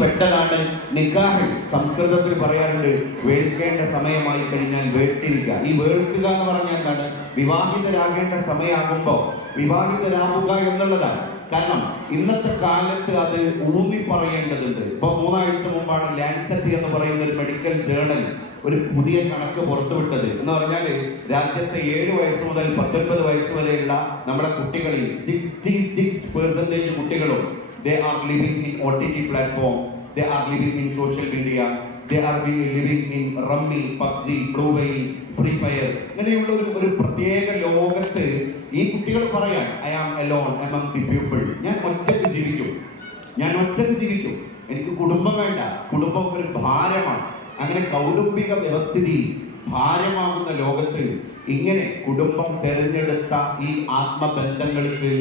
പെട്ടതാണ് നിക്കാഹ്. സംസ്കൃതത്തിൽ പറയാറുണ്ട് വേൾക്കേണ്ട സമയമായി കഴിഞ്ഞാൽ വേട്ടിരിക്കുക. ഈ വേൾക്കുക എന്ന് പറഞ്ഞാൽ എന്താണ്? വിവാഹിതരാകേണ്ട സമയമാകുമ്പോൾ വിവാഹിതരാകുക എന്നുള്ളതാണ്. കാരണം ഇന്നത്തെ കാലത്ത് അത് ഊന്നി പറയേണ്ടതുണ്ട്. ഇപ്പൊ 3 ആഴ്ച മുമ്പാണ് ലാൻസെറ്റ് എന്ന് പറയുന്ന ഒരു മെഡിക്കൽ ജേർണൽ ഒരു പുതിയ കണക്ക് പുറത്തുവിട്ടത്. എന്ന് പറഞ്ഞാൽ രാജ്യത്തെ 7 വയസ്സ് മുതൽ 19 വയസ്സ് വരെയുള്ള നമ്മുടെ കുട്ടികളിൽ 66% കുട്ടികളും they are living in OTT platform, they are living in social media, they are living in Rummy, PUBG, Blue Whale, Free Fire. ഇങ്ങനെയുള്ള ഒരു പ്രത്യേക ലോകത്ത് ഈ കുട്ടികൾ പറയാൻ I am alone among the people. ഞാൻ ഒറ്റയ്ക്ക് ജീവിക്കും, എനിക്ക് കുടുംബം വേണ്ട, കുടുംബം ഒരു ഭാരമാണ്. അങ്ങനെ കൗടുംബിക വ്യവസ്ഥിതി ഭാരമാകുന്ന ലോകത്ത് ഇങ്ങനെ കുടുംബം തെരഞ്ഞെടുത്ത ഈ ആത്മബന്ധങ്ങൾക്ക്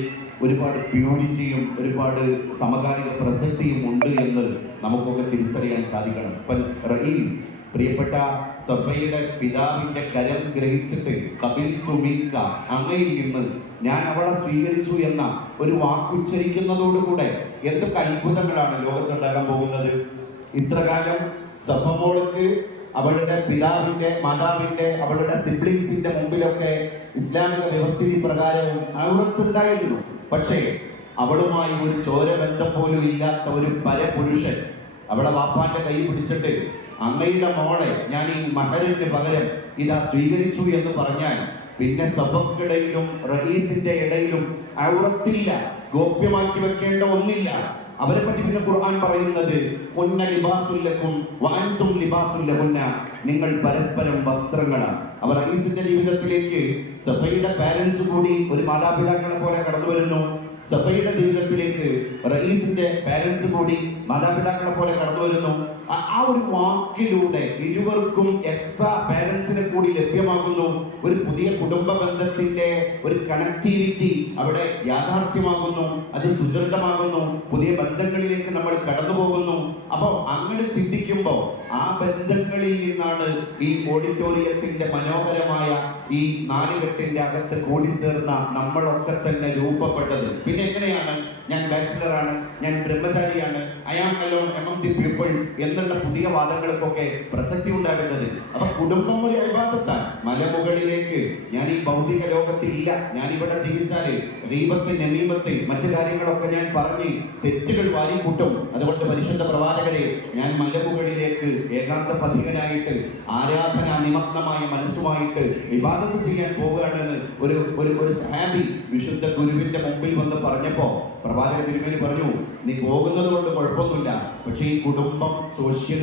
ഒരുപാട് പ്യൂരിറ്റിയും ഒരുപാട് സമകാലിക പ്രസക്തിയും ഉണ്ട് എന്ന് നമുക്കൊക്കെ തിരിച്ചറിയാൻ സാധിക്കണം. ഇപ്പം റയീസ് പ്രിയപ്പെട്ട സഫയുടെ പിതാവിന്റെ കരം ഗ്രഹിച്ചിട്ട് ഖബിൽതു മിൻക, അങ്ങയിൽ നിന്ന് ഞാൻ അവളെ സ്വീകരിച്ചു എന്ന ഒരു വാക്കുച്ചരിക്കുന്നതോടുകൂടെ എന്തൊക്കെ അത്ഭുതങ്ങളാണ് ലോകത്തുണ്ടാകാൻ പോകുന്നത്. ഇത്രകാലം സഫമോൾക്ക് അവളുടെ പിതാവിന്റെ മാതാവിന്റെ അവളുടെ സിബ്ലിങ്സിന്റെ മുമ്പിലൊക്കെ ഇസ്ലാമിക വ്യവസ്ഥിതി പ്രകാരവും അവിടത്തുണ്ടായിരുന്നു. പക്ഷേ അവളുമായി ഒരു ചോരബന്ധം പോലും ഇല്ലാത്ത ഒരു പരപുരുഷൻ അവളെ വാപ്പാന്റെ കൈ പിടിച്ചിട്ട് അങ്ങയുടെ മോളെ ഞാൻ ഈ മഹരിന് പകരം ഇതാ സ്വീകരിച്ചു എന്ന് പറഞ്ഞാൽ പിന്നെ സഫക്കിടയിലും റയീസിന്റെ ഇടയിലും ഔറത്തില്ല, ഗോപ്യമാക്കി വെക്കേണ്ട ഒന്നില്ല. അവരെ പറ്റി പിന്നെ ഖുർആൻ പറയുന്നത് ഹുന്ന ലിബാസുൽ ലക്കും വഅൻതും ലിബാസുൽ ലഹുന്ന, നിങ്ങൾ പരസ്പരം വസ്ത്രങ്ങളാണ്. അവർ റയീസിന്റെ ജീവിതത്തിലേക്ക് സഫയുടെ പാരന്റ്സ് കൂടി ഒരു മാതാപിതാക്കളെ പോലെ കടന്നു വരുന്നു. സഫയുടെ ജീവിതത്തിലേക്ക് റയീസിന്റെ പാരന്റ്സ് കൂടി മാതാപിതാക്കളെ പോലെ കടന്നു വരുന്നു. ആ ഒരു വാക്കിലൂടെ ഇരുവർക്കും എക്സ്ട്രാ പാരന്റ്സിനെ കൂടി ലഭ്യമാകുന്നു. ഒരു പുതിയ കുടുംബ ബന്ധത്തിന്റെ ഒരു കണക്ടിവിറ്റി അവിടെ യാഥാർത്ഥ്യമാകുന്നു, അത് സുദൃഢമാകുന്നു, പുതിയ ബന്ധങ്ങളിലേക്ക് നമ്മൾ കടന്നു പോകുന്നു. അപ്പോൾ അങ്ങനെ ചിന്തിക്കുമ്പോൾ ആ ബന്ധങ്ങളിൽ നിന്നാണ് ഈ ഓഡിറ്റോറിയത്തിന്റെ മനോഹരമായ ഈ 4 കെട്ടിന്റെ അകത്ത് കൂടിച്ചേർന്ന നമ്മളൊക്കെ തന്നെ രൂപപ്പെട്ടത്. പിന്നെ എങ്ങനെയാണ് ഞാൻ ബാച്ചിലറാണ്, ഞാൻ ബ്രഹ്മചാരിയാണ്, I am alone among the people എന്നുള്ള പുതിയ വാദങ്ങൾക്കൊക്കെ പ്രസക്തി ഉണ്ടാകുന്നത്. അപ്പൊ കുടുംബം ഒരു ഇബാദത്താണ്. മലമുകളിലേക്ക് ഞാൻ ഈ ഭൗതിക ലോകത്തില്ല, ഞാൻ ഇവിടെ ജീവിച്ചാല് ഗീബത്ത്, നമീമത്ത്, മറ്റു കാര്യങ്ങളൊക്കെ ഞാൻ പറഞ്ഞ് തെറ്റുകൾ വാരിക്കൂട്ടും. അതുകൊണ്ട് പരിശുദ്ധ പ്രവാചകരെ ഞാൻ മലമുകളിലേക്ക് ഏകാന്ത പഥികനായിട്ട് ആരാധനാ നിമഗ്നമായ മനസ്സുമായിട്ട് ഇബാദത്ത് ചെയ്യാൻ പോവുകയാണെന്ന് ഒരു സഹാബി വിശുദ്ധ ഗുരുവിന്റെ മുമ്പിൽ വന്ന് പറഞ്ഞപ്പോ പ്രവാചക തിരുമേനി പറഞ്ഞു, നീ പോകുന്നത് കൊണ്ട് കുഴപ്പമൊന്നുമില്ല, പക്ഷേ ഈ കുടുംബം സോഷ്യൽ